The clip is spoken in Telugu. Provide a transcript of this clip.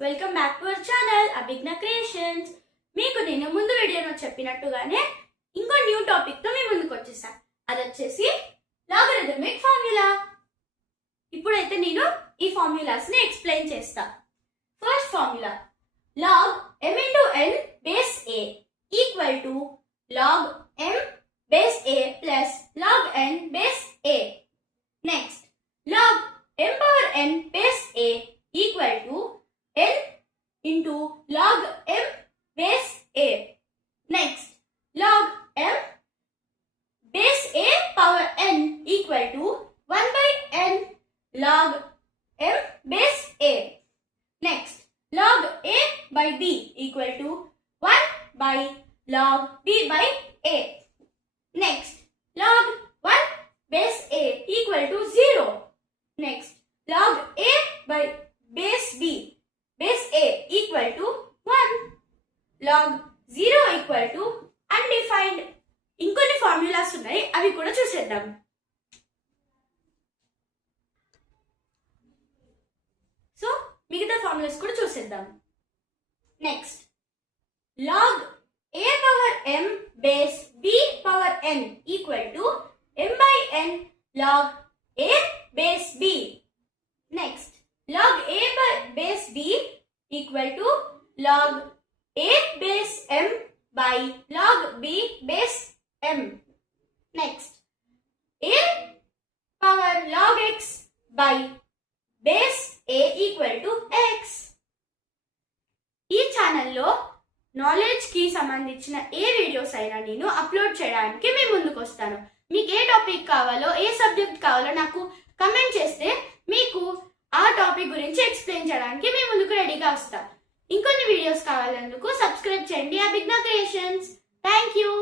Welcome back to our channel అభిజ్ఞా క్రియేషన్స్. మీకు నేను ముందు వీడియోలో చెప్పినట్టుగానే ఇంకో న్యూ టాపిక్ తో మీ ముందుకు వచ్చేసా. అది వచ్చేసి లాగరిథమిక్ ఫార్ములా. ఇప్పుడైతే నేను ఈ ఫార్ములాస్ ని ఎక్స్ప్లెయిన్ చేస్తా. First formula log m into n base a equal to log m base a plus log n base a. Next, log m power n base a equal to n into log m base a. Next, log m base a power n equal to 1 by n log m base a. Next, log a by b equal to 1 by log b by a. Next, log 1 base a equal to 0. Next, log a by base b base a equal to 1. Log 0 equal to undefined. ఇంకొన్ని ఫార్ములాస్ ఉన్నాయి, అవి కూడా చూసేద్దాం. సో మిగతా ఫార్ములాస్ కూడా చూసేద్దాం. Next, log a power m base b power n equal to m by n log a base b. Next, log a by base b equal to log a base m by log b base m. Next, a power log x by base a equal to x. ఈ ఛానల్లో నాలెడ్జ్ కి సంబంధించిన ఏ వీడియోస్ అయినా నేను అప్లోడ్ చేయడానికి మీ ముందుకు వస్తాను. మీకు ఏ టాపిక్ కావాలో, ఏ సబ్జెక్ట్ కావాలో నాకు కమెంట్ చేస్తే మీకు ఆ టాపిక్ గురించి ఎక్స్ప్లెయిన్ చేయడానికి మీ ముందుకు రెడీగా వస్తా. ఇంకొన్ని వీడియోస్ కావాలందుకు సబ్స్క్రైబ్ చేయండి అభిజ్ఞా క్రియేషన్స్. Thank you.